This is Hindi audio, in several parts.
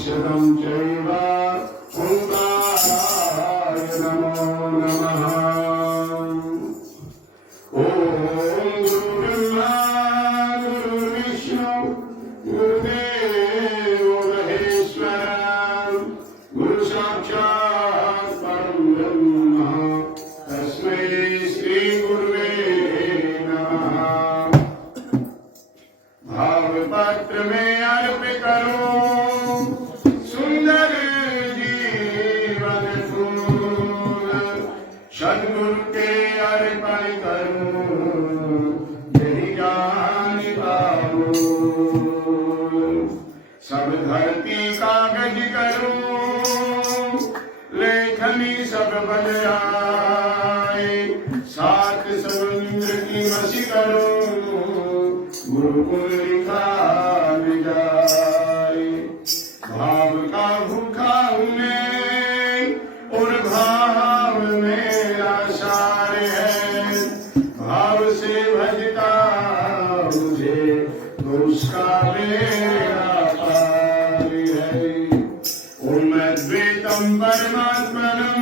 औषधं चैव ओंकाराय नमो नमः। ओम गुरुर्ब्रह्मा गुरुर्विष्णु गुरुदेवो महेश्वरः गुरु साक्षात् परं ब्रह्म तस्मै श्री गुरुवे नमः। भावपत्र में अर्प करो सुंदर जीवन फूल, सद्गुरु के अर्पण करो यही ज्ञान बाबूल। सब धरती कागज करो लेखनी सब बन आए, सात समुद्र की मसी करो गुरुकुल लिखा जाए। भाव का भूखा हूँ मैं और भाव मेरा सार है, भाव से भजता मुझे तो उसका मेरा पार है। ओम अद्वैतम परमात्मनम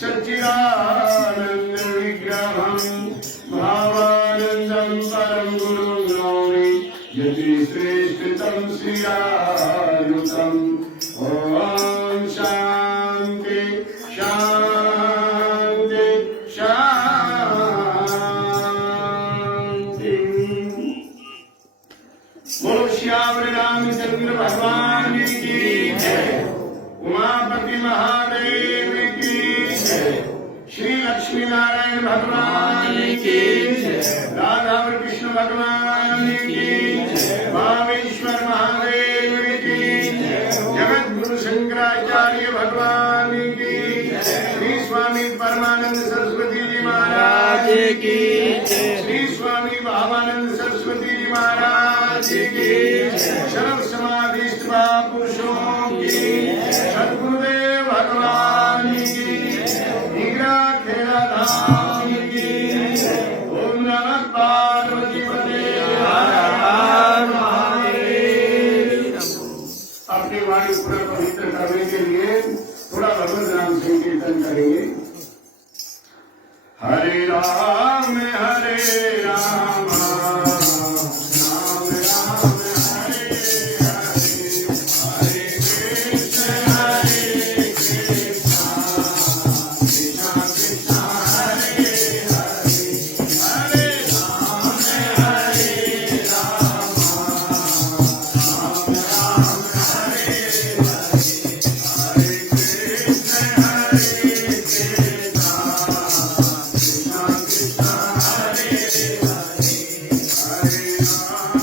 सच्चिदानंद विग्रहम भावानंदम परम गुरु यति श्रेष्ठतम श्रियायुतम। ओम शांति शांति शांति। बोलो श्याम रामचंद्र भगवान की जय, उमापति महादेव की जय, श्री लक्ष्मी नारायण भगवान की जय, राधा और कृष्ण भगवान की, भावेश्वर महादेव की, जगत गुरु शंकराचार्य भगवान की, श्री स्वामी परमानंद सरस्वती जी महाराज की, श्री स्वामी भावानंद सरस्वती जी महाराज की, सर्व समाधिस्थ पुरुषों की, सद्गुरुदेव भगवान की, हीरा खेड़ा धाम की। ओम नमः पार्वती पते हर हर महादेव। अपनी वाणी पूरा पवित्र करने के लिए थोड़ा भगवत नाम संकीर्तन करेंगे। हरे राम हरे राम राम राम हरे हरे, हरे कृष्ण कृष्ण कृष्ण हरे हरे, हरे राम हरे राम राम राम हरे हरे, हरे कृष्ण कृष्ण कृष्ण कृष्ण हरे हरे, हरे राम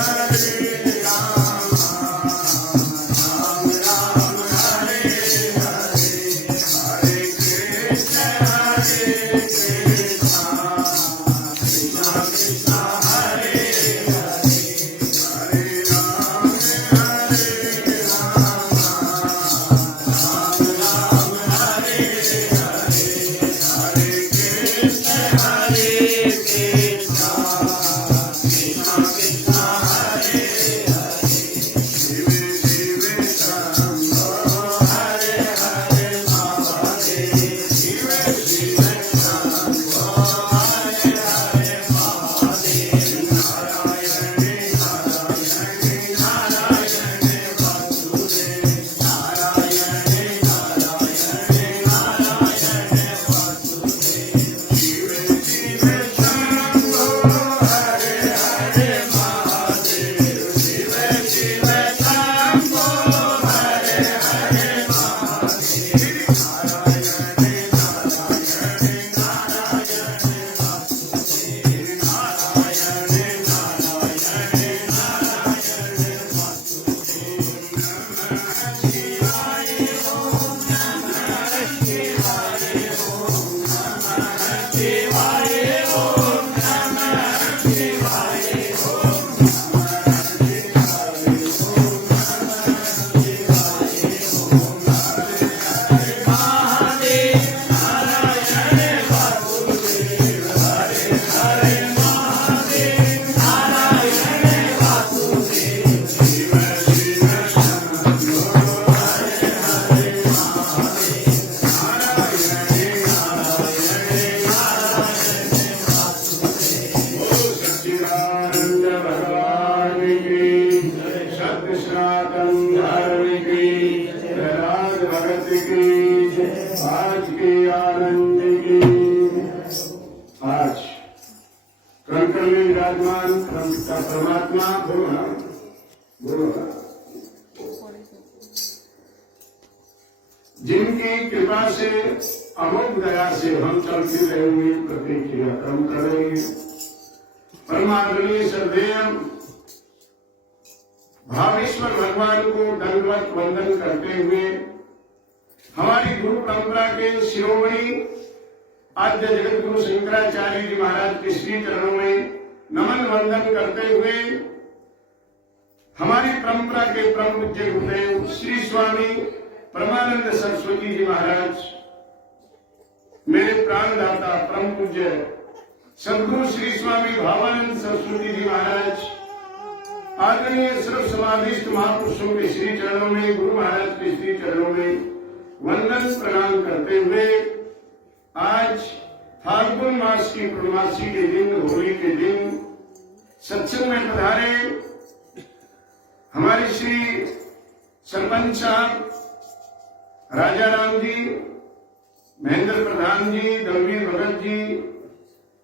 हरे राम राम राम हरे आज के आनंद की आज क्रम में विराजमान का परमात्मा बोलो ना, बोलो ना, जिनकी कृपा से अमोघ दया से हम चलते रहेंगे, प्रत्येक क्रिया कर्म करेंगे। परमात्मनीय श्रद्धेय भावेश्वर भगवान को दंडवत वंदन करते हुए हमारी गुरु परंपरा के शिरोमणि आद्य जगत गुरु शंकराचार्य जी महाराज के श्री चरणों में नमन वंदन करते हुए हमारी परंपरा के परम पूज्य गुरुदेव श्री स्वामी परमानंद सरस्वती जी महाराज, मेरे प्राणदाता परम पूज्य सदगुरु श्री स्वामी भावानंद सरस्वती जी महाराज, आदरणीय सर्व समाधिस्थ महापुरुषों के श्री चरणों में, गुरु महाराज के श्री चरणों में वंदन प्रणाम करते हुए आज फाल्गुन मास की पूर्णमासी के दिन, होली के दिन सत्संग में पधारे हमारे श्री सरपंच साहब राजा राम जी, महेंद्र प्रधान जी, दलवीर भगत जी,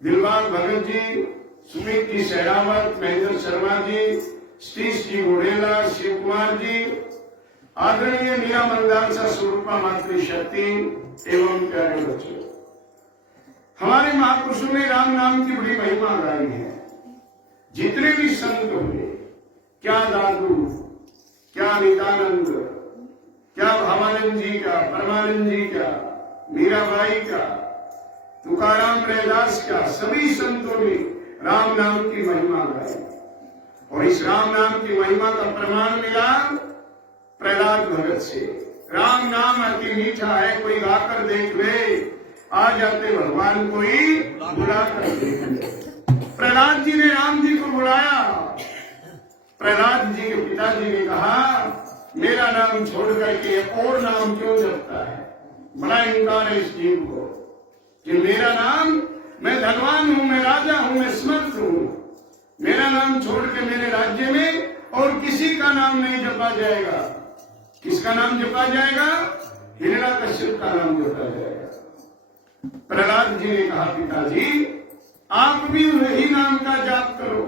दिलबाग भगत जी, सुमित जी सहरावत, महेंद्र शर्मा जी, सतीश जी घोड़ेला, शिव कुमार जी, आदरणीय मीरा मंदालसा स्वरूपा मातृशक्ति एवं प्यारे बच्चों, हमारे महापुरुषों ने राम नाम की बड़ी महिमा गाई है। जितने भी संत हुए, क्या दादू, क्या नित्यानंद, क्या भावानंद जी का, परमानंद जी का, मीराबाई का, तुकाराम रैदास का, सभी संतों ने राम नाम की महिमा गाई। और इस राम नाम की महिमा का प्रमाण मिला प्रहलाद भगत से। राम नाम अति मीठा है, कोई गाकर देख ले, आ जाते भगवान कोई बुला कर देख ले। प्रहलाद जी ने राम जी को बुलाया। प्रहलाद जी के पिताजी ने कहा मेरा नाम छोड़ करके और नाम क्यों जपता है। बड़ा इंकार है इस जीव को कि मेरा नाम, मैं धनवान हूं, मैं राजा हूं, मैं समर्थ हूं, मेरा नाम छोड़ के मेरे राज्य में और किसी का नाम नहीं जपा जाएगा। किसका नाम जपा जाएगा? हिरण्याकश्यप का नाम जपा जाएगा। प्रहलाद जी ने कहा पिताजी आप भी वही नाम का जाप करो,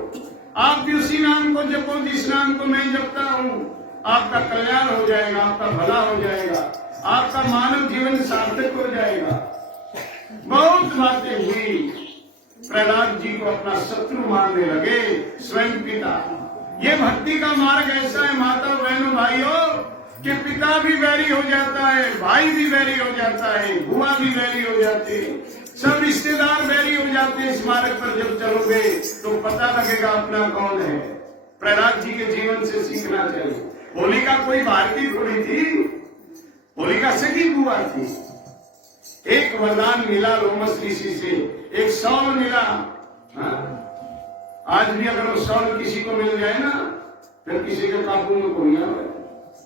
आप भी उसी नाम को जपो जिस नाम को मैं जपता हूं। आपका कल्याण हो जाएगा, आपका भला हो जाएगा, आपका मानव जीवन सार्थक हो जाएगा। बहुत बातें हुई। प्रहलाद जी को अपना शत्रु मानने लगे स्वयं पिता। ये भक्ति का मार्ग ऐसा है माता बहनों भाइयों कि पिता भी वैरी हो जाता है, भाई भी वैरी हो जाता है, बुआ भी वैरी हो जाते हैं, सब रिश्तेदार वैरी हो जाते हैं। इस मार्ग पर जब चलोगे तो पता लगेगा अपना कौन है। प्रहलाद जी के जीवन से सीखना चाहिए। होलिका कोई भारतीय थोड़ी थी, होलिका सगी बुआ थी। एक वरदान मिला लोमस ऋषि से, एक शॉल मिला। आज भी अगर वो शॉल किसी को मिल जाए ना, फिर किसी के काबू में कोई ना,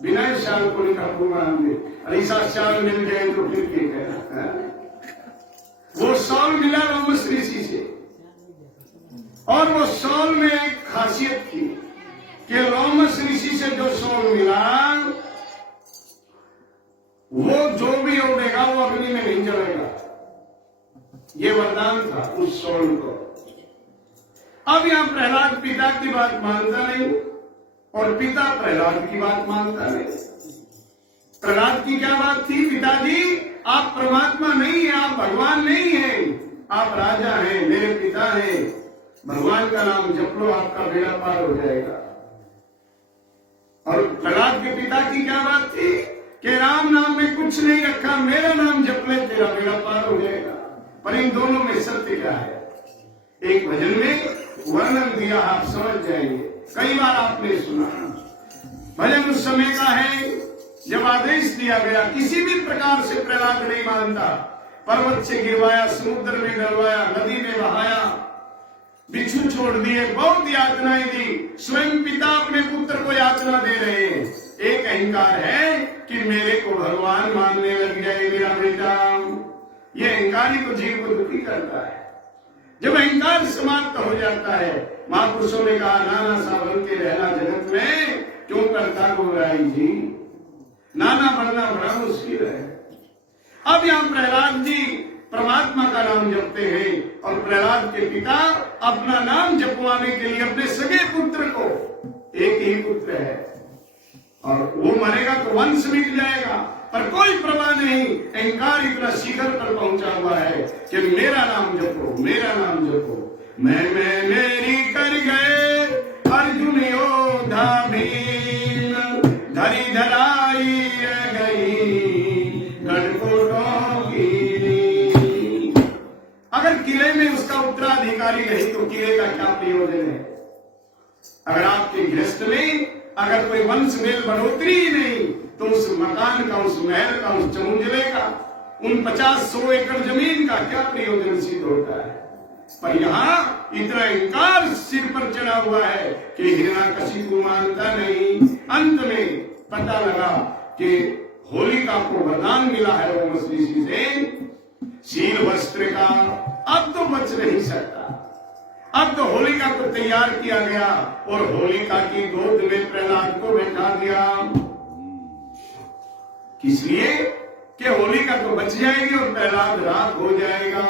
बिना इस शाल को नहीं काबू में आएंगे। और ऐसा शाल मिल जाए तो फिर ठीक है। वो शॉल मिला लोमस ऋषि से, और वो शॉल में एक खासियत थी कि लोमस ऋषि से जो शॉल मिला वो जो भी उड़ेगा वो अग्नि में नहीं जलेगा। ये वरदान था उस शॉल को। अब यहां प्रहलाद पिता की बात मानता नहीं और पिता प्रहलाद की बात मानता नहीं। प्रहलाद की क्या बात थी? पिताजी आप परमात्मा नहीं है, आप भगवान नहीं है, आप राजा हैं, मेरे पिता हैं, भगवान का नाम जप लो आपका बेड़ा पार हो जाएगा। और प्रहलाद के पिता की क्या बात थी कि राम नाम में कुछ नहीं रखा, मेरा नाम जप ले तेरा बेड़ा पार हो जाएगा। पर इन दोनों में सत्य क्या है? एक भजन में वर्णन दिया, आप समझ जाएंगे। कई बार आपने सुना। भजन उस समय का है जब आदेश दिया गया, किसी भी प्रकार से प्रहलाद नहीं मानता। पर्वत से गिरवाया, समुद्र में डलवाया, नदी में बहाया, बिच्छू छोड़ दिए, बहुत यातनाएं दी। स्वयं पिता अपने पुत्र को यातना दे रहे हैं। एक अहंकार है कि मेरे को भगवान मानने लग जाए मेरा बेटा। ये अहंकार ही तो जीव को दुखी करता है। जब अहंकार समाप्त हो जाता है, महापुरुषों ने कहा नाना सा बन के रहना जगत में क्यों करता गोराई जी, नाना बनना बड़ा मुश्किल है। अब यहाँ प्रहलाद जी परमात्मा का नाम जपते हैं और प्रहलाद के पिता अपना नाम जपवाने के लिए अपने सगे पुत्र को, एक ही पुत्र है और वो मरेगा तो वंश मिट जाएगा, पर कोई परवाह नहीं, अहंकार इतना शिखर पर पहुंचा हुआ है कि मेरा नाम जपो, मेरा नाम जपो। मैं मेरी कर गए अर्जुन योद्धा भीम, धरी धराई गई गढ़कोटों की। अगर किले में उसका उत्तराधिकारी नहीं तो किले का क्या प्रयोजन है? अगर आपके गृहस्थ में अगर कोई वंश मेल बढ़ोतरी ही नहीं तो उस मकान का, उस महल का, उस चमुंजले का, उन 50-100 एकड़ जमीन का क्या प्रयोजन सिद्ध होता है? पर यहाँ इतना इंकार सिर पर चढ़ा हुआ है कि हिरण्याकशिपु मानता नहीं। अंत में पता लगा कि होलिका को वरदान मिला है वो मछली से शील वस्त्र का, अब तो बच नहीं सकता। अब तो होलिका को तैयार किया गया और होलिका की गोद में प्रहलाद को बैठा दिया। इसलिए कि होलिका तो बच जाएगी और प्रहलाद राख हो जाएगा।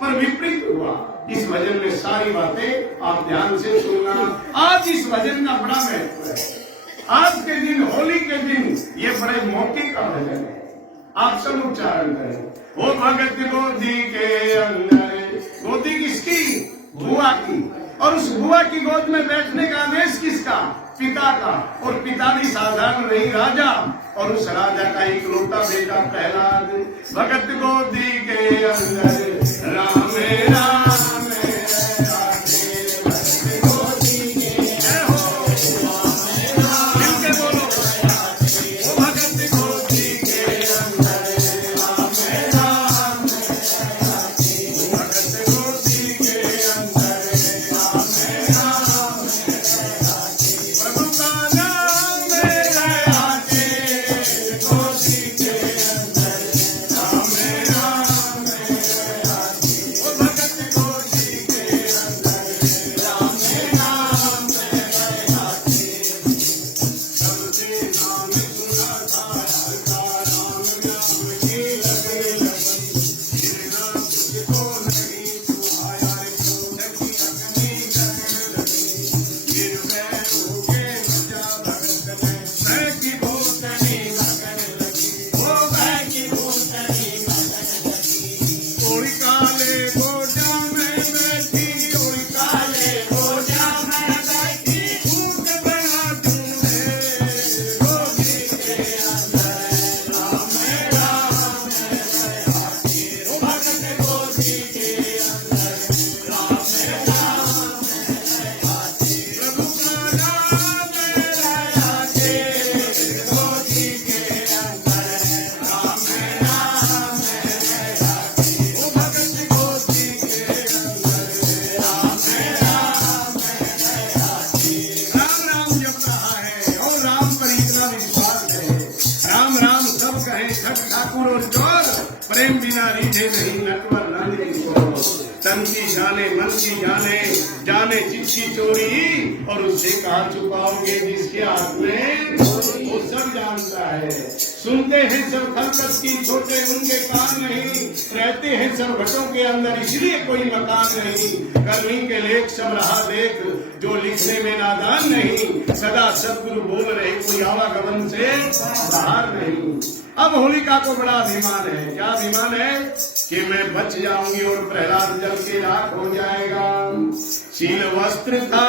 पर विपरीत हुआ। इस भजन में सारी बातें आप ध्यान से सुनना। आज इस भजन का बड़ा महत्व है। आज के दिन, होली के दिन, ये बड़े मौके का भजन है। आप सब उच्चारण करें। ओ भगत गोदी के अंदर, गोदी किसकी? बुआ की। और उस बुआ की गोद में बैठने का आदेश किसका? पिता का। और पिता भी साधारण नहीं, राजा। और उस राजा का इकलौता बेटा प्रहलाद। भगत गोदी के अंदर राम राम प्रेम बिना रीझे नहीं नटवर नंदी को। तन की जाने मन की जाने, जाने जिसकी चोरी, और उससे कहा छुपाओगे जिसके हाथ में, वो सब जानता है। सुनते हैं सब खलकत की, छोटे उनके कान नहीं, रहते हैं सब घटों के अंदर, इसलिए कोई मकान नहीं। करनी के लेख सब रहा देख, जो लिखने में नादान नहीं, सदा सदगुरु बोल रहे, कोई आवागमन से बाहर नहीं। अब होलिका को बड़ा अभिमान है। क्या अभिमान है? कि मैं बच जाऊंगी और प्रहलाद जल के राख हो जाएगा। शील वस्त्र था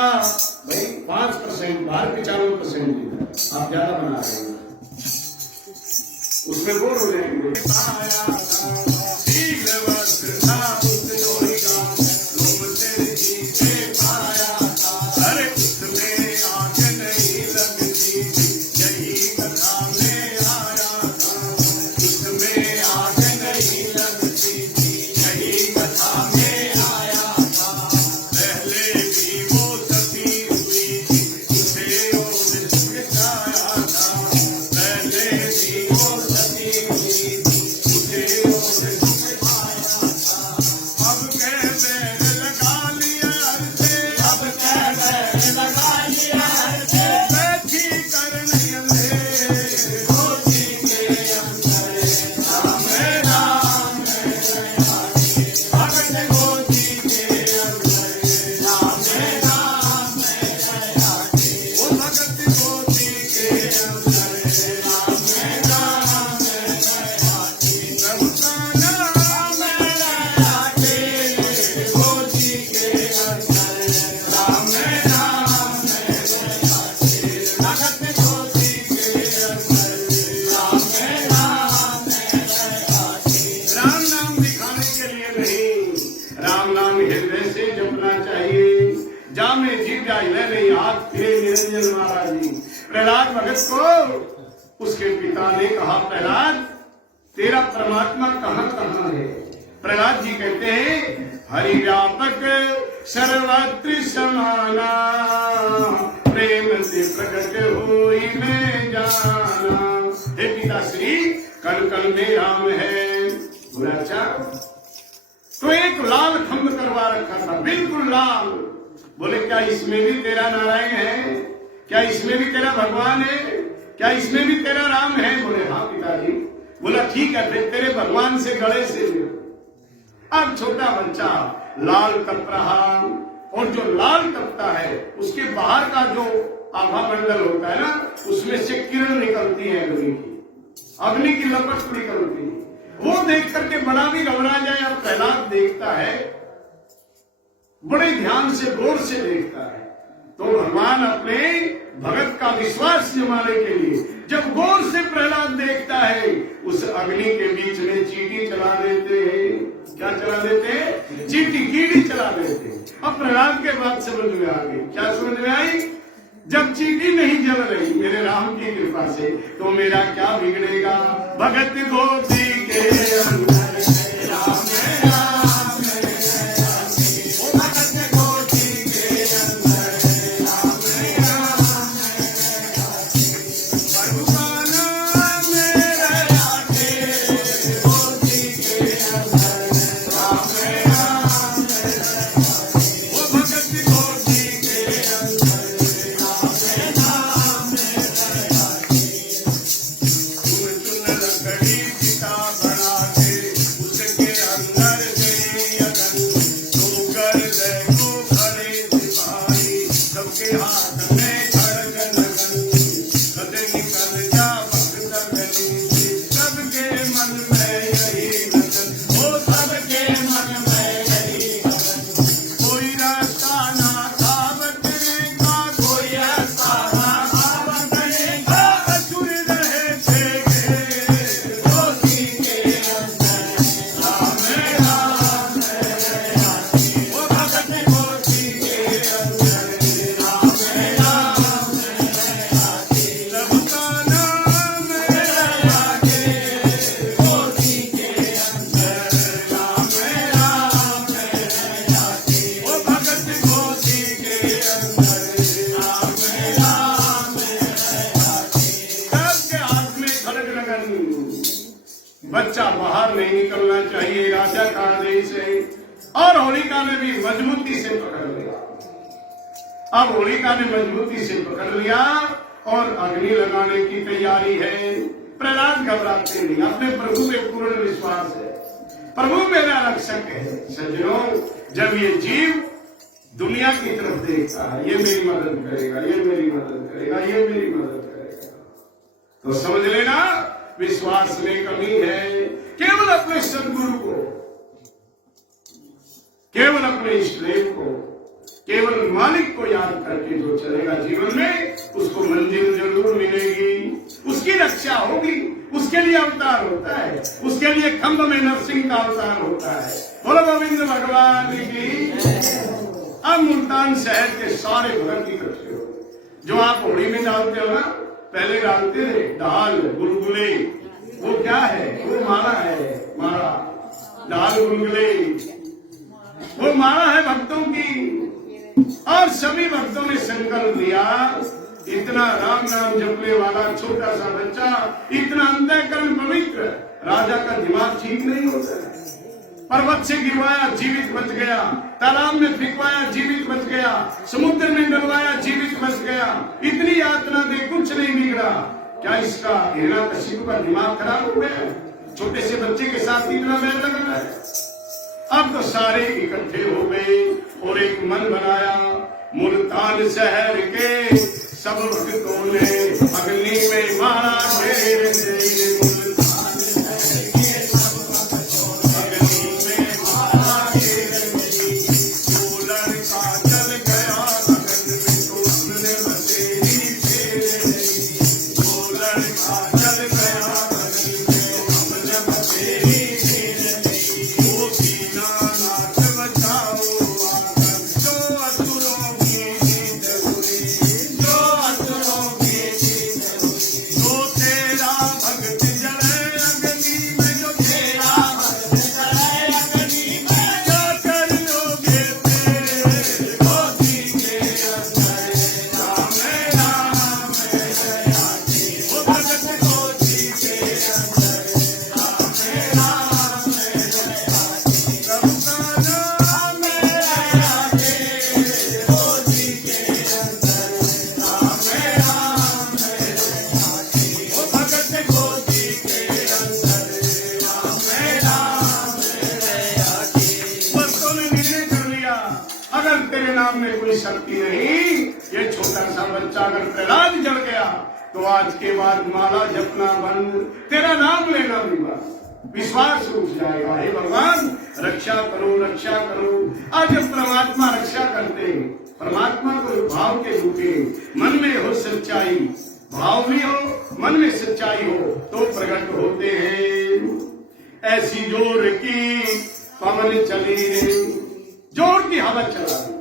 भाई 5%, बाहर के 40% आप ज्यादा बना रहे हैं, उसमें बोर हो जाएंगे। शील वस्त्र था राम पिता इधर नहीं, हाथ फिरे निरंजन महाराज जी। प्रहलाद भगत को उसके पिता ने कहा, प्रहलाद तेरा परमात्मा कहाँ कहाँ है? प्रहलाद जी कहते हैं, हरि व्यापक सर्वत्र समाना, प्रेम से प्रकट होई मैं जाना। हे पिताश्री, कल कल में राम है। बोला अच्छा, तो एक लाल खंभ करवा रखा था, बिल्कुल लाल। बोले क्या इसमें भी तेरा नारायण है? क्या इसमें भी तेरा भगवान है? क्या इसमें भी तेरा राम है? बोले हाँ पिताजी। बोला ठीक है, फिर तेरे भगवान से गले से लो। अब छोटा बच्चा लाल तप रहा, और जो लाल तपता है उसके बाहर का जो आभा मंडल होता है ना, उसमें से किरण निकलती है अग्नि की, अग्नि की लपट निकलती है। वो देख करके बड़ा भी घबरा जाए। अब प्रहलाद देखता है, बड़े ध्यान से गौर से देखता है, तो भगवान अपने भगत का विश्वास जमाने के लिए जब गौर से प्रहलाद देखता है, उस अग्नि के बीच में चीटी चला देते हैं। क्या चला देते हैं? चीटी, कीड़ी चला देते हैं। अब प्रहलाद के बात समझ में आ गई। क्या समझ में आई? जब चीटी नहीं जल रही मेरे राम की कृपा से, तो मेरा क्या बिगड़ेगा? भगत गोपी के अंदर राम बच्चा बाहर नहीं निकलना चाहिए, राजा का आदेश है। और होलिका ने भी मजबूती से पकड़ लिया। अब होलिका ने मजबूती से पकड़ लिया और अग्नि लगाने की तैयारी है। प्रहलाद घबराते नहीं, अपने प्रभु में पूर्ण विश्वास है, प्रभु मेरा रक्षक है। सज्जनों, जब ये जीव दुनिया की तरफ देखता है, ये मेरी मदद करेगा, ये मेरी मदद करेगा, ये मेरी मदद करेगा, तो समझ लेना विश्वास में कमी है। केवल अपने सदगुरु को, केवल अपने इष्टदेव को, केवल मालिक को याद करके जो चलेगा जीवन में, उसको मंजिल जरूर मिलेगी, उसकी रक्षा होगी। उसके लिए अवतार होता है, उसके लिए खंभ में नरसिंह का अवतार होता है। बोलो गोविंद भगवान की। अब मुल्तान शहर के सारे भगत इकट्ठे हो। जो आप होली में डालते हो ना, पहले डालते थे दाल गुलगुले, वो क्या है? वो माला है, माला। दाल गुलगुले वो माला है भक्तों की। और सभी भक्तों ने संकल्प लिया, इतना राम नाम जपने वाला छोटा सा बच्चा, इतना अंतःकरण पवित्र, राजा का दिमाग ठीक नहीं होता है। पर्वत से गिरवाया, जीवित बच गया। तालाब में फेंकवाया, जीवित बच गया। समुद्र में डलवाया, जीवित बच गया। इतनी यातना दे, कुछ नहीं बिगड़ा। क्या इसका हिरण्यकशिपु का दिमाग खराब हो गया? छोटे से बच्चे के साथ इतना बैर लग रहा है। अब तो सारे इकट्ठे हो गए और एक मन बनाया। मुल्तान शहर के सब भक्तों ने अग्नि में मारा ढेर से। मुल्तान शहर के सब भक्तों ने अग्नि में मारा ढेर से। वो लड़का जल गया अग्नि में तो उसने बसेरी फेर दी। वो लड़का जल गया अग्नि में तो उसने बसेरी फेर दी। वो दीनानाथ बचाओ आकर, जो असुरों की जीत में कोई शक्ति नहीं। ये छोटा सा बच्चा अगर प्रहलाद जड़ गया तो आज के बाद माला जपना बंद, तेरा नाम लेना भी बंद, विश्वास उठ जाएगा। हे भगवान रक्षा करो, रक्षा करो। आज जब परमात्मा रक्षा करते हैं, परमात्मा को भाव के रूप में मन में हो सच्चाई, भाव भी हो, मन में सच्चाई हो तो प्रकट होते हैं। ऐसी जोर की पवन चली, जोर की हवा चला दी।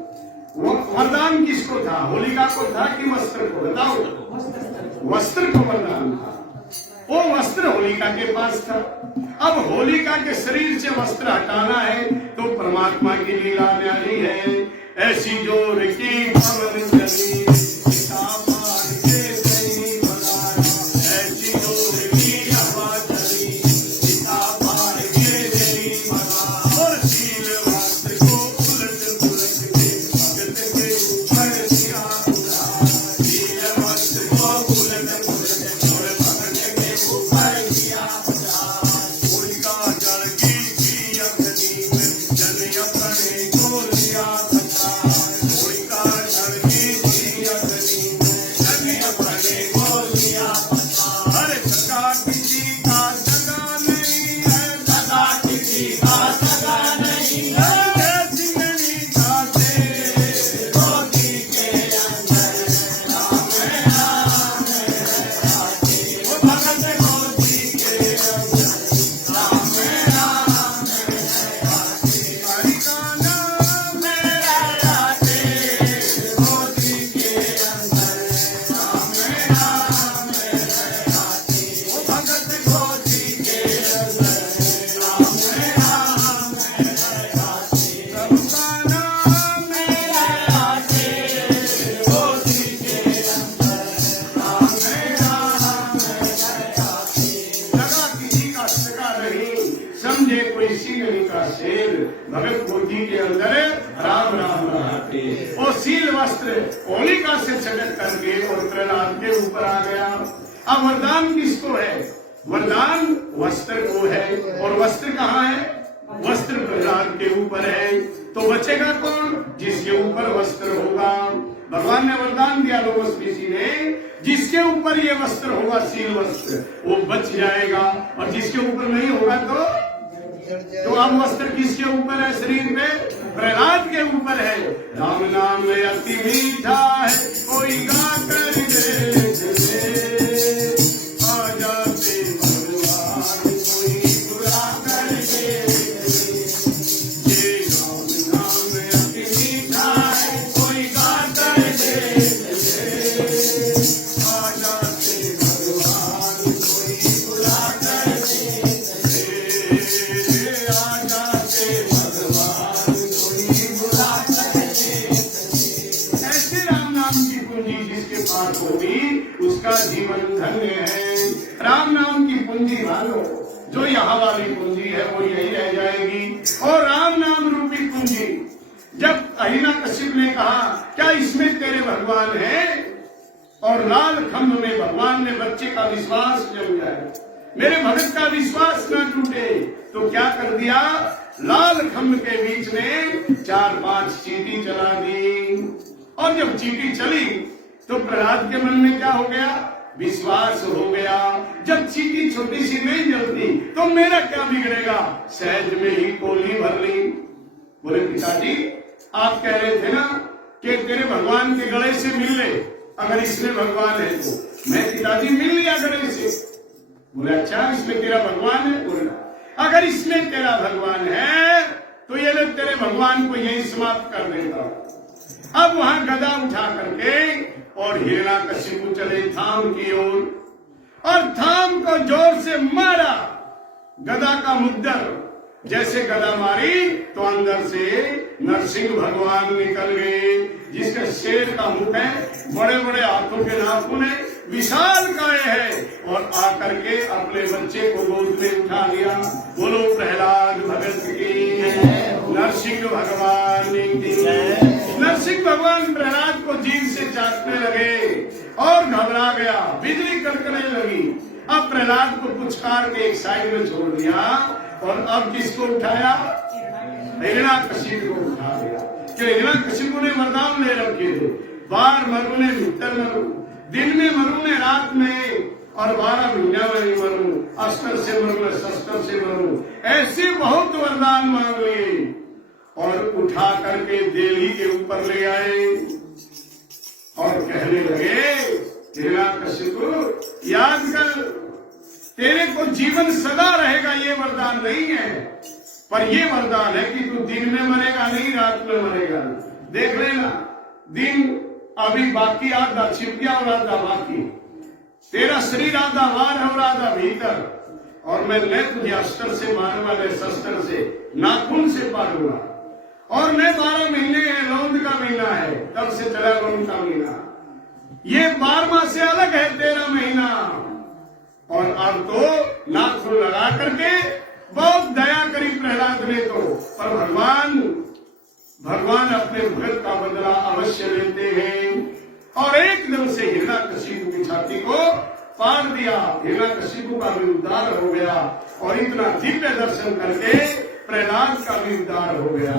वो वरदान किसको था? होलिका को था कि वस्त्र को? बताओ। वस्त्र को वरदान था। वो वस्त्र होलिका के पास था। अब होलिका के शरीर से वस्त्र हटाना है तो परमात्मा की लीला न्यारी है। ऐसी जोर की पवन चली, भगत बुद्धि के अंदर राम राम रहते। और सील वस्त्र होलिका से छटक करके और प्रहलाद के ऊपर आ गया। अब वरदान किसको है? वरदान वस्त्र को है। और वस्त्र कहाँ है? वस्त्र प्रहलाद के ऊपर है। तो बचेगा कौन? जिसके ऊपर वस्त्र होगा। भगवान ने वरदान दिया लोगों ने, जिसके ऊपर ये वस्त्र होगा, सील वस्त्र, वो बच जाएगा। और जिसके ऊपर नहीं होगा तो अब वस्त्र किसके ऊपर है? शरीर में प्रहलाद के ऊपर है। राम नाम में अति मीठा है, कोई गा कर दे, आ जाते भगवान कोई बुरा कर दे। ये राम नाम में अति मीठा है, कोई गा कर दे, आ जाते भगवान कोई बुरा कर दे। उसका जीवन धन्य है। राम नाम की पूंजी वालों, जो यहाँ वाली पूंजी है वो यही रह जाएगी। और राम नाम रूपी पूंजी, जब हिरण्यकशिप ने कहा क्या इसमें तेरे भगवान हैं, और लाल खंभ में भगवान ने बच्चे का विश्वास जम जाए, मेरे भगत का विश्वास न टूटे, तो क्या कर दिया? लाल खंभ के बीच में 4-5 चींटी चला दी। और जब चींटी चली तो प्रहलाद के मन में क्या हो गया? विश्वास हो गया। जब चींटी छोटी सी नहीं जलती तो मेरा क्या बिगड़ेगा? सहज में ही कोली भर ली। बोले पिताजी आप कह रहे थे ना कि तेरे भगवान के गले से मिल ले, अगर इसमें भगवान है तो। मैं पिताजी मिल लिया गले से। बोले अच्छा इसमें तेरा भगवान है? बोला अगर इसमें तेरा भगवान है तो ये लोग तेरे भगवान को यही समाप्त कर देता। अब वहां गदा उठा करके और हिरण्यकशिपु चले थाम की ओर, और थाम को जोर से मारा। गदा का मुद्दर जैसे गदा मारी तो अंदर से नरसिंह भगवान निकल गए, जिसका शेर का मुख है, बड़े बड़े हाथों के नाखून है, विशाल काय है, और आकर के अपने बच्चे को गोद में उठा लिया। बोलो प्रहलाद भगत की, नरसिंह भगवान की। नरसिंह भगवान प्रहलाद को जीभ से चाटने लगे और घबरा गया, बिजली कड़कने लगी। अब प्रहलाद को पुचकार के एक साइड में छोड़ दिया और अब किसको उठाया? हिरण्यकशिपु को उठा दिया। कि हिरण्यकशिपु ने वरदान ले रखे थे, बार मरू ने भीतर मरू, दिन में मरू ने रात में, और 12 महीना में भी मरू, अस्तर से मरू ने शस्त्र से मरू, ऐसे बहुत वरदान मांग लिए और उठा करके देवी के ऊपर ले आए और कहने लगे, हिरण्यकशिपु याद कर, तेरे को जीवन सदा रहेगा, ये वरदान नहीं है, पर ये वरदान है कि तू दिन में मरेगा नहीं, रात में मरेगा। देख लेना, दिन अभी बाकी, आधा छिप गया और आधा बाकी, तेरा शरीर आधा बाहर है और आधा भीतर, और मैं न तुझे अस्त्र से मारूंगा, न शस्त्र से, नाखून से पालूंगा, और न 12 महीने लौंद का महीना है, तब से चला लौंद का महीना, ये 12वां से अलग है 13 महीना। और अब तो नाखून लगा करके बहुत दया करी प्रहलाद ने तो, पर भगवान अपने भक्त का बदला अवश्य लेते हैं, और एकदम से हिरण्यकशिपु की छाती को फाड़ दिया, हिरण्यकशिपु का भी उद्धार हो गया, और इतना दिव्य दर्शन करके प्रहलाद का भी उद्धार हो गया।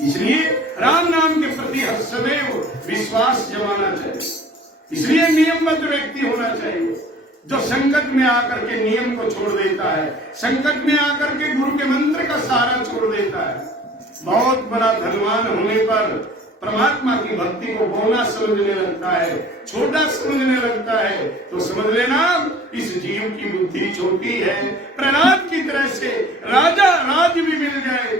इसलिए राम नाम के प्रति हर सदैव विश्वास जमाना चाहिए, इसलिए नियमबद्ध व्यक्ति होना चाहिए, जो संकट में आकर के नियम को छोड़ देता है, संकट में आकर के गुरु के मंत्र का सहारा छोड़ देता है। बहुत बड़ा धनवान होने पर परमात्मा की भक्ति को बोना समझने लगता है, छोटा समझने लगता है, तो समझ लेना इस जीव की बुद्धि छोटी है। प्रहलाद की तरह से राज भी मिल जाए,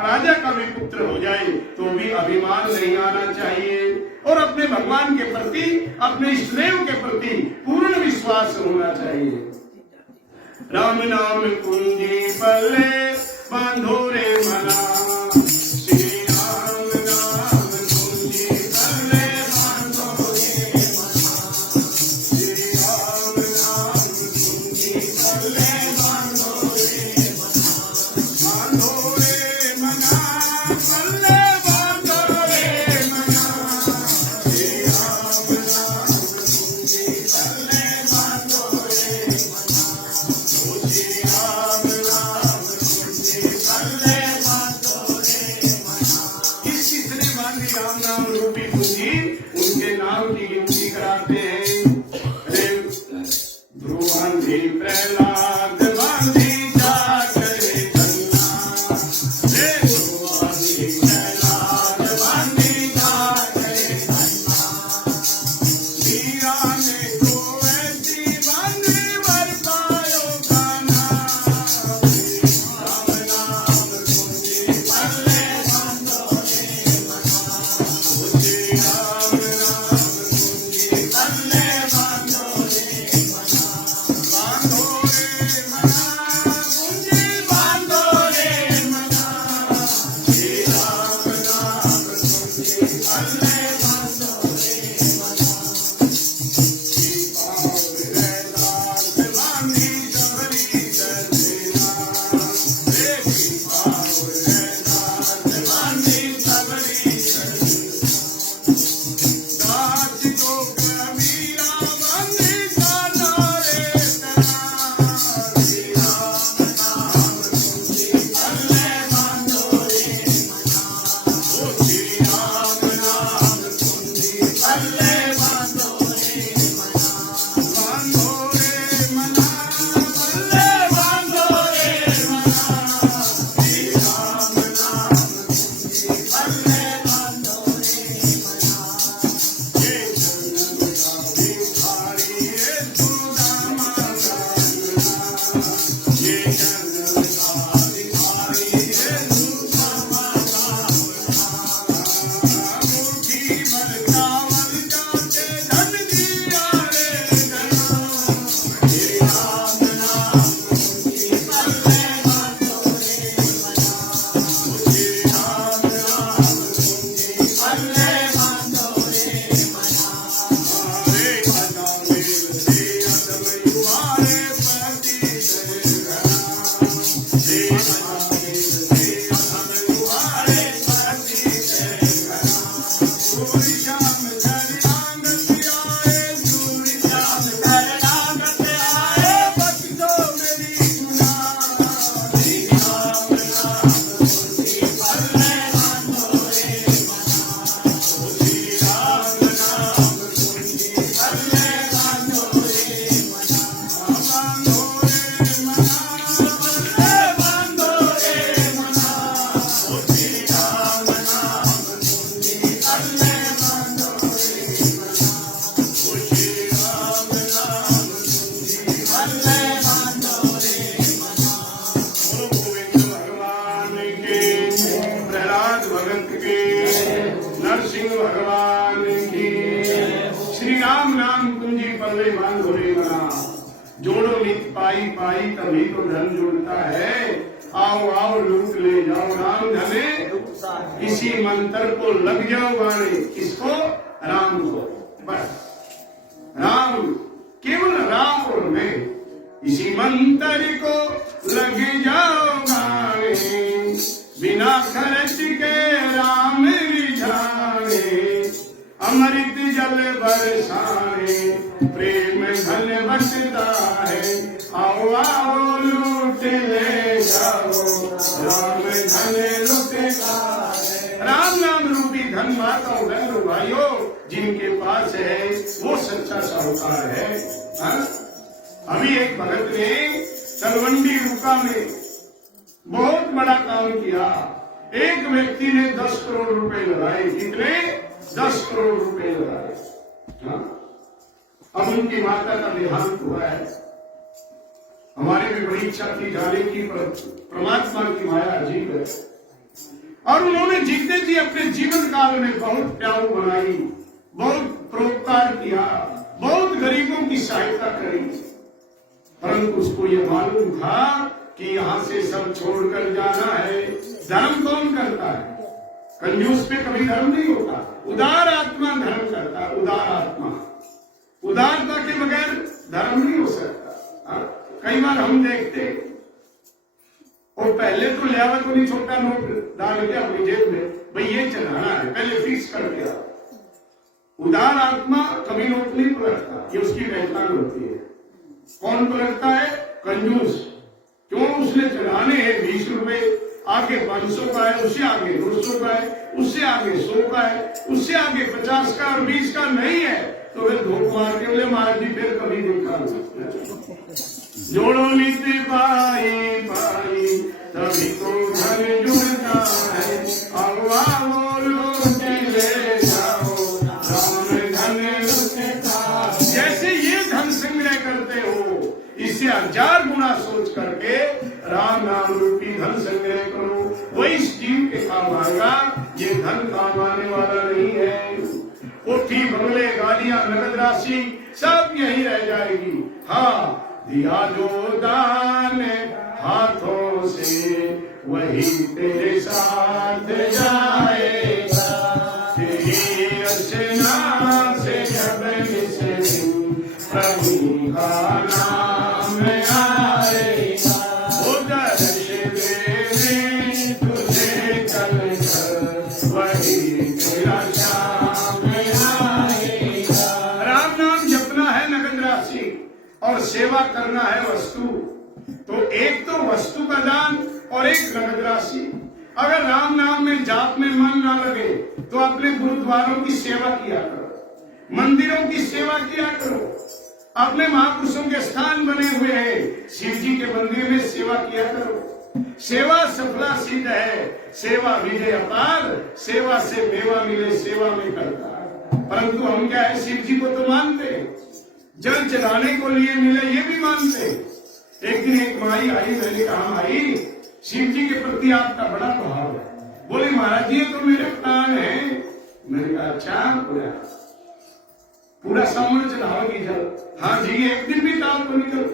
राजा का भी पुत्र हो जाए, तो भी अभिमान नहीं आना चाहिए, और अपने भगवान के प्रति, अपने इष्टदेव के प्रति पूर्ण विश्वास होना चाहिए। राम नाम कुंजी पल्ले बांधो रे मना, श्री राम नाम कुंजी पल्ले बांधो रे मना, श्री राम नाम कुंजी पल्ले बांधो रे मना, बांधो रे मना, पल्ले बांधो रे मना, श्री राम नाम कुंजी पल्ले बांधो रे मना, श्री राम नाम कुंजी पल्ले बांधो सच्चाई पाई तभी तो धन जुड़ता है। आओ आओ लूट ले जाओ राम धने, इसी मंत्र को लग जाओ गाने। किसको? राम को। बस राम, केवल राम और मैं, इसी मंत्र को लग जाओ गाने। बिना खर्च के राम रिझाने, अमृत जल बरसाने, प्रेम धन बसता है। आओ आओ लूट ले जाओ राम धन लुटता है। राम नाम रूपी धन माताओं बहनों भाइयों जिनके पास है वो सच्चा साहूकार है। हाँ? अभी एक भगत ने तलवंडी रुका में बहुत बड़ा काम किया। एक व्यक्ति ने 10 करोड़ रुपए लगाए। कितने? 10 करोड़ रुपए लगाए। हाँ? अब उनकी माता का देहांत हुआ है। हमारे भी बड़ी इच्छा थी जाने की, पर परमात्मा की माया अजीब है। और उन्होंने जीते जी अपने जीवन काल में बहुत प्याऊ बनाई, बहुत परोपकार किया, बहुत गरीबों की सहायता करी। परंतु उसको ये मालूम था कि यहाँ से सब छोड़कर जाना है। धर्म कौन करता है? कंजूस पे कभी धर्म नहीं होता। उदार आत्मा धर्म करता है। उदार आत्मा, उदारता के बगैर धर्म नहीं हो सकता। कई बार हम देखते, और पहले तो लियावा को नहीं, छोटा नोट डाल के अपनी जेब में, भाई ये चलाना है, पहले फिक्स कर दिया। उदार आत्मा कभी नोट नहीं पलटता, ये उसकी पहचान होती है। कौन पलटता है? कंजूस। क्यों? उसने चलाने हैं 20 रुपए, आगे 500 का है, उससे आगे 200 का है, उससे आगे 100 का है, उससे आगे 50 का और 20 का नहीं है, तो फिर धोख मार के बोले महाराज जी फिर कभी देखा जोड़ो नीति पाई पाई तभी तो धन जुड़ता है। अगवा बोलो ले जाओ राम धन लुटता। जैसे ये धन संग्रह करते हो, इससे 1000 गुना सोच करके राम नाम रूपी धन संग्रह करो। वो इस जीव के काम आएगा, ये धन काम आने वाला नहीं है। कोठी बंगले गाड़ियां नगद राशि सब यही रह जाएगी। हाँ, दिया जो दान हाथों से वही तेरे साथ जाएगा। तेरी रचना से जब प्रभु का नाम आएगा। दर्श देने तुझे चल कर वही तेरा शाम आएगा। राम नाम जपना है नगद राशि और सेवा करना है वस्तु। तो एक तो वस्तु का दान और एक नगद राशि। अगर राम नाम में जाप में मन ना लगे तो अपने गुरुद्वारों की सेवा किया करो, मंदिरों की सेवा किया करो। अपने महापुरुषों के स्थान बने हुए हैं, शिव जी के मंदिर में सेवा किया करो। सेवा सफला सिद्ध है, सेवा विजय अपार, सेवा से मेवा मिले सेवा में करता। परंतु हम क्या है, शिव जी को तो मानते हैं, जल चढ़ाने को लिए मिले ये भी मानते। एक दिन एक माई आई, मैंने कहा माई शिव जी के प्रति आपका बड़ा प्रभाव है। बोले महाराज जी तो मेरे प्राण है। मैंने कहा अच्छा, पूरा सामान चढ़ाओगी जल? हाँ जी, एक दिन भी ताल को निकल।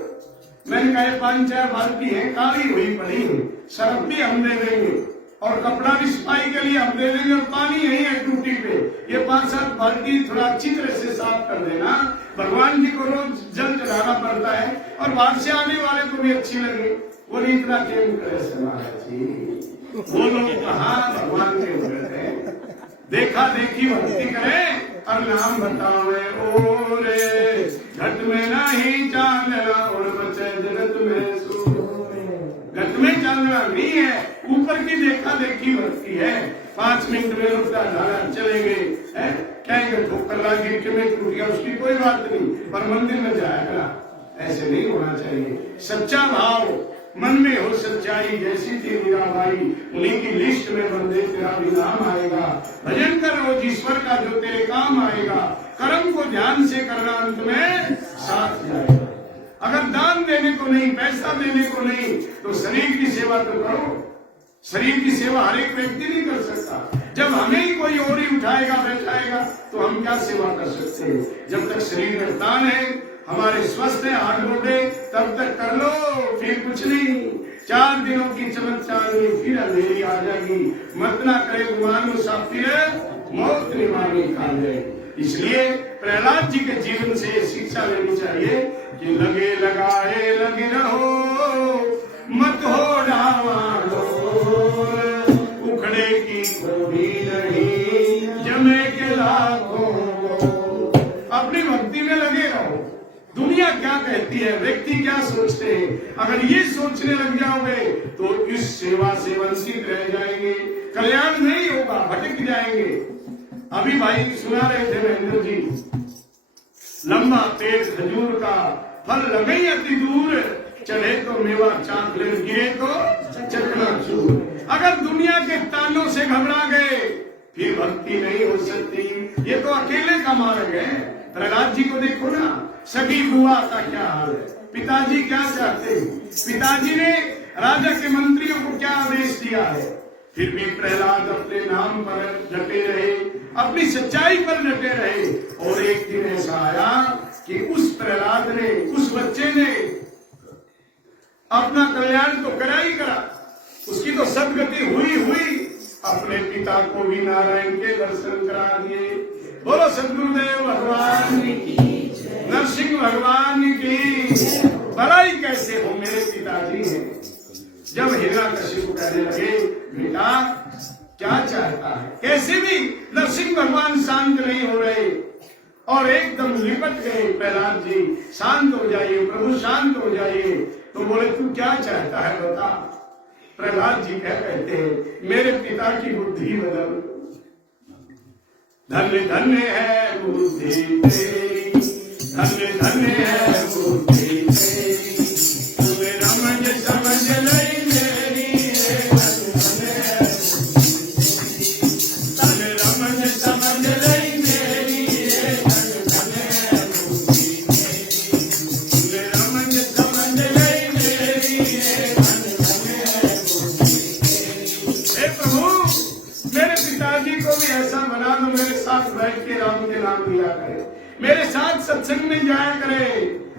मैंने कहा 5-4 बाल्टी है, काली हुई पड़ी हुई, सरफ भी हम दे देंगे और कपड़ा भी सफाई के लिए हम दे देंगे और पानी यही है टूटी पे, ये 5-7 बाल्टी थोड़ा अच्छी तरह से साफ कर देना। भगवान जी को रोज जल चढ़ाना पड़ता है और बाहर से आने वाले को भी अच्छी लगे। बोले इतना प्रेम करे से महाराज जी, वो लोग कहाँ भगवान के व्रत है, देखा देखी भक्ति करे और नाम बतावे ओ रे। घट में नहीं चांदना और बचे जगत में सूरज। घट में चांदना नहीं है, ऊपर की देखा देखी भक्ति है। 5 मिनट में रुकता धारा चले गए, कहेंगे ठोकर लगी कि मैं टूट गया, उसकी कोई बात नहीं, पर मंदिर में जाएगा। ऐसे नहीं होना चाहिए। सच्चा भाव मन में हो, सच्चाई जैसी थी मीराबाई, उन्हीं की लिस्ट में बंदे तेरा भी नाम आएगा। भजन कर रोज ईश्वर का जो तेरे काम आएगा। कर्म को ध्यान से करना, अंत में साथ जाएगा। अगर दान देने को नहीं, पैसा देने को नहीं, तो शरीर की सेवा तो करो। शरीर की सेवा हर एक व्यक्ति नहीं कर सकता। जब हमें ही कोई और ही उठाएगा बैठाएगा तो हम क्या सेवा कर सकते हैं। जब तक शरीर में प्राण है, हमारे स्वस्थ हैं, हाथ गोडे तब तक कर लो, फिर कुछ नहीं। 4 दिनों की चमत्कार में फिर अंधेरी आ जाएगी। मत ना करे गुमान मुसाफिर, मौत निवानी काल है। इसलिए प्रहलाद जी के जीवन से ये शिक्षा लेनी चाहिए कि लगे लगाए लगे रहो, मत हो डावाडोल, उखड़े की कोई नहीं, जमे के लाखों। अपनी भक्ति में लगे रहो। दुनिया क्या कहती है, व्यक्ति क्या सोचते हैं, अगर ये सोचने लग जाओगे तो इस सेवा से वंचित रह जाएंगे, कल्याण नहीं होगा, भटक जाएंगे। अभी भाई सुना रहे थे महेंद्र जी, लंबा पेड़ खजूर का, फल लगे अति दूर, चढ़े तो मेवा चाक ले, गिरे तो चकनाचूर। अगर दुनिया के तानों से घबरा गए फिर भक्ति नहीं हो सकती। ये तो अकेले का मार्ग है। प्रहलाद जी को देखो ना, सगी बुआ का क्या हाल है, पिताजी क्या चाहते हैं, पिताजी ने राजा के मंत्रियों को क्या आदेश दिया है, फिर भी प्रहलाद अपने नाम पर डटे रहे, अपनी सच्चाई पर डटे रहे। और एक दिन ऐसा आया कि उस प्रहलाद ने, उस बच्चे ने अपना कल्याण तो करा ही करा, उसकी तो सदगति हुई, अपने पिता को भी नारायण के दर्शन करा दिए। बोलो सदगुरुदेव भगवान की, नरसिंह भगवान की। भलाई कैसे हो मेरे पिताजी हैं। जब हिरण्यकशिपु कहने लगे बेटा क्या चाहता है, कैसे भी नरसिंह भगवान शांत नहीं हो रहे और एकदम लिपट गए। प्रहलाद जी शांत हो जाइए प्रभु, शांत हो जाइए। तो बोले तू क्या चाहता है बता। प्रहलाद जी क्या कहते हैं, मेरे पिता की बुद्धि बदल। धन्य धन्य है बुद्धि तेरी, धन्य धन्य है बुद्धि तेरी, तुम्हें रमज समझ नहीं मेरी, धन्य है धन्य रमज समझ नहीं मेरी, धन्य है बुद्धि तेरी, तुम्हें रमज समझ नहीं मेरी, धन्य है बुद्धि तेरी। हे प्रभु मेरे पिताजी को भी ऐसा बना दो, मेरे साथ बैठ के राम के नाम लिया करे, मेरे साथ सत्संग में जाया करे,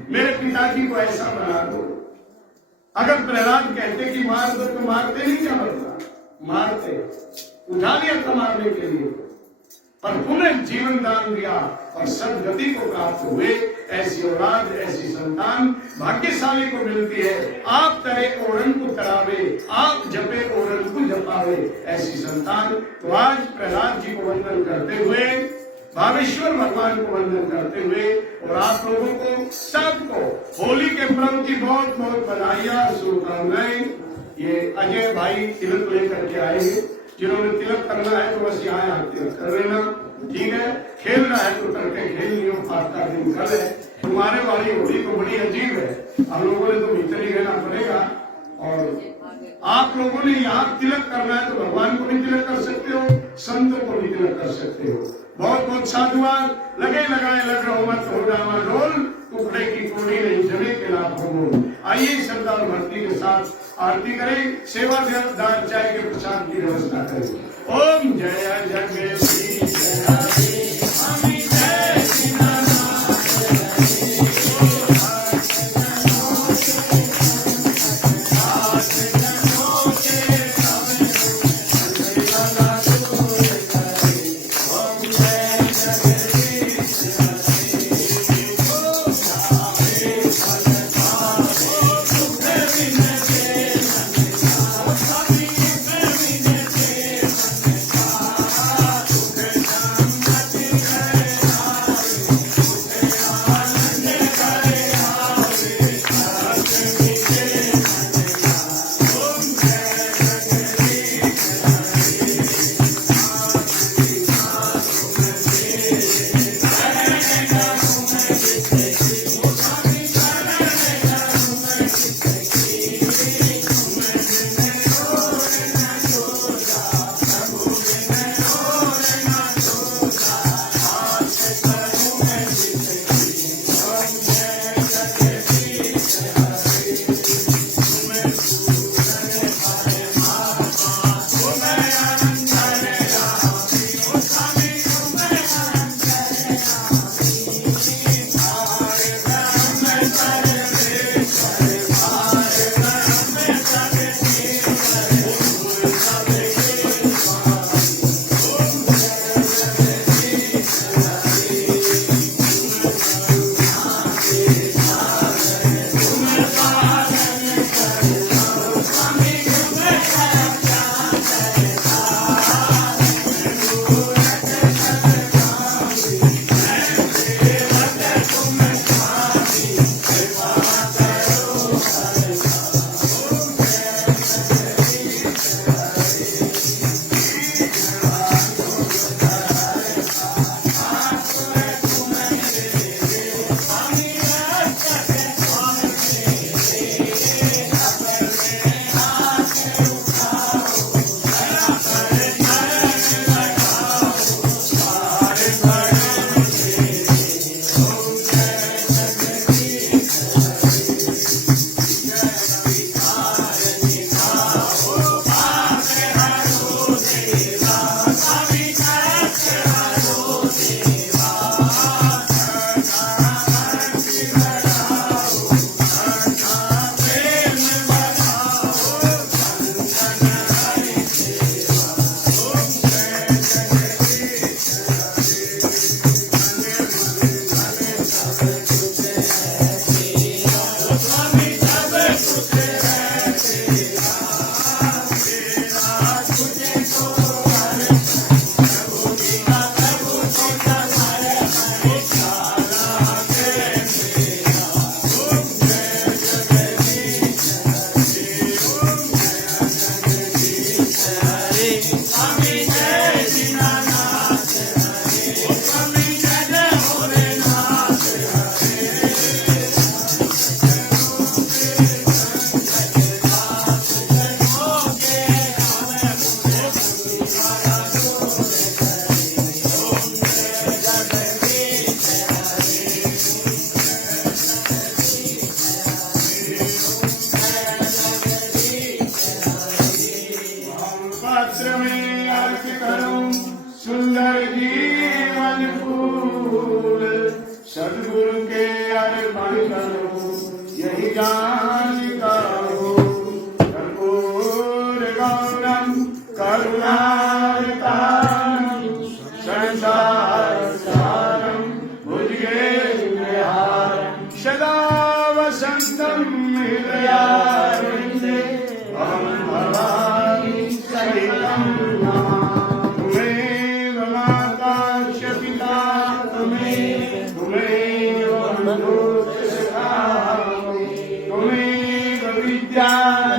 मेरे पिताजी को ऐसा बना दो। अगर प्रहलाद कहते कि मार दो तो मारते नहीं, क्या बदला मारते, उठा लिया था मारने के लिए, पर पुनः जीवन दान दिया और सदगति को प्राप्त हुए। ऐसी औलाद, ऐसी संतान भाग्यशाली को मिलती है। आप तरे ओरन को तरावे, आप जपे ओरन को जपावे, ऐसी संतान। तो आज प्रहलाद जी को वंदन करते हुए, भावेश्वर भगवान को वंदन करते हुए और आप लोगों को सबको होली के पर्व की बहुत बहुत बधाइयां, शुभकामनाएं। ये अजय भाई तिलक लेकर के आएंगे, जिन्होंने तिलक करना है तो बस यहाँ तिलक कर लेना, ठीक है। खेलना है तो करके खेल लियो, 5 का दिन कल है। तुम्हारे वाली होली तो बड़ी अजीब है, हम लोगों ने तो भीतर ही रहना पड़ेगा। और आप लोगों ने यहाँ तिलक करना है तो भगवान को भी तिलक कर सकते हो, संतों को भी तिलक कर सकते हो। बहुत बहुत साधुवाद। लगे लगाए लग रहो मत हो डावाडोल, टुकड़े की कोड़ी नहीं जमे के लाखों मोल। आइए श्रद्धा और भक्ति के साथ आरती करें, सेवादार चाय के प्रसाद की व्यवस्था करें। ओम जय जगदीश हरि जय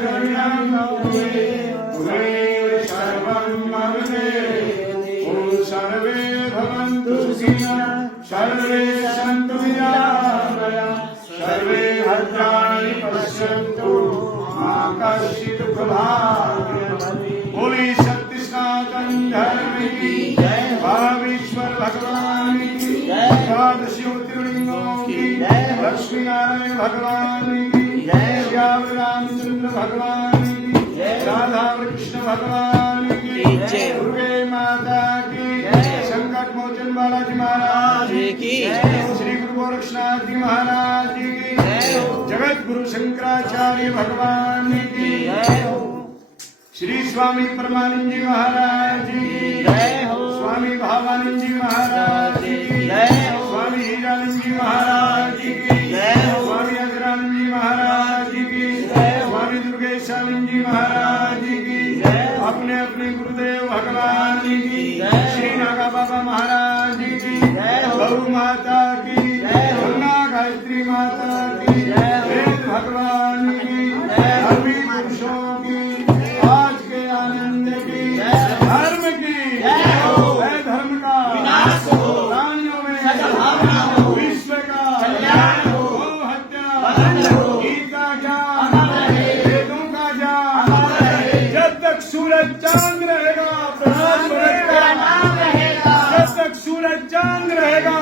गण्यं गुणैः सर्वं मरुते ॐ सर्वे भवन्तु सुखिनः सर्वे सन्तु निरामया सर्वे भद्राणि पश्यन्तु मा कश्चित् दुःखभाग् बोले सत्य सनातन धर्म की भावेश्वर भगवान की द्वादश ज्योतिर्लिंगों की लक्ष्मी नारायण भगवान की श्याम रामचंद्र भगवान की राधा कृष्ण भगवान की दुर्गे माता की संकट मोचन बालाजी महाराज की श्री गुरु गोरक्षनाथ जी महाराज की जगत गुरु शंकराचार्य भगवान की श्री स्वामी परमानंद जी महाराज की स्वामी भावानंद जी महाराज की स्वामी हीरानंद जी महाराज की स्वामी अग्रानंद जी महाराज की स्वामी दुर्गेशानंद जी महाराज की अपने अपने गुरुदेव भगवान की श्री नागा बाबा महाराज की गौ माता की गंगा गायत्री माता की वेद भगवान की अभी पुरुषों की आज के आनंद की धर्म की धर्म का विनाश हो प्राणियों में विश्व का कल्याण हो हत्या गीता ज्ञान वेदों का ज्ञान जब तक सूरज चांद रहेगा प्रकाश का नाम रहेगा जब तक सूरज चांद रहेगा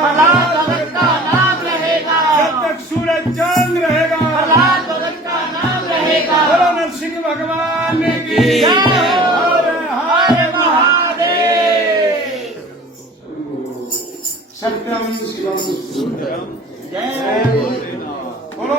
का नाम रहेगा जब तक सूरज चांद रहेगा का नाम रहेगा बोलो नरसिंह भगवान की हर हर महादेव सत्यम शिवम सुंदरम जय बोलो।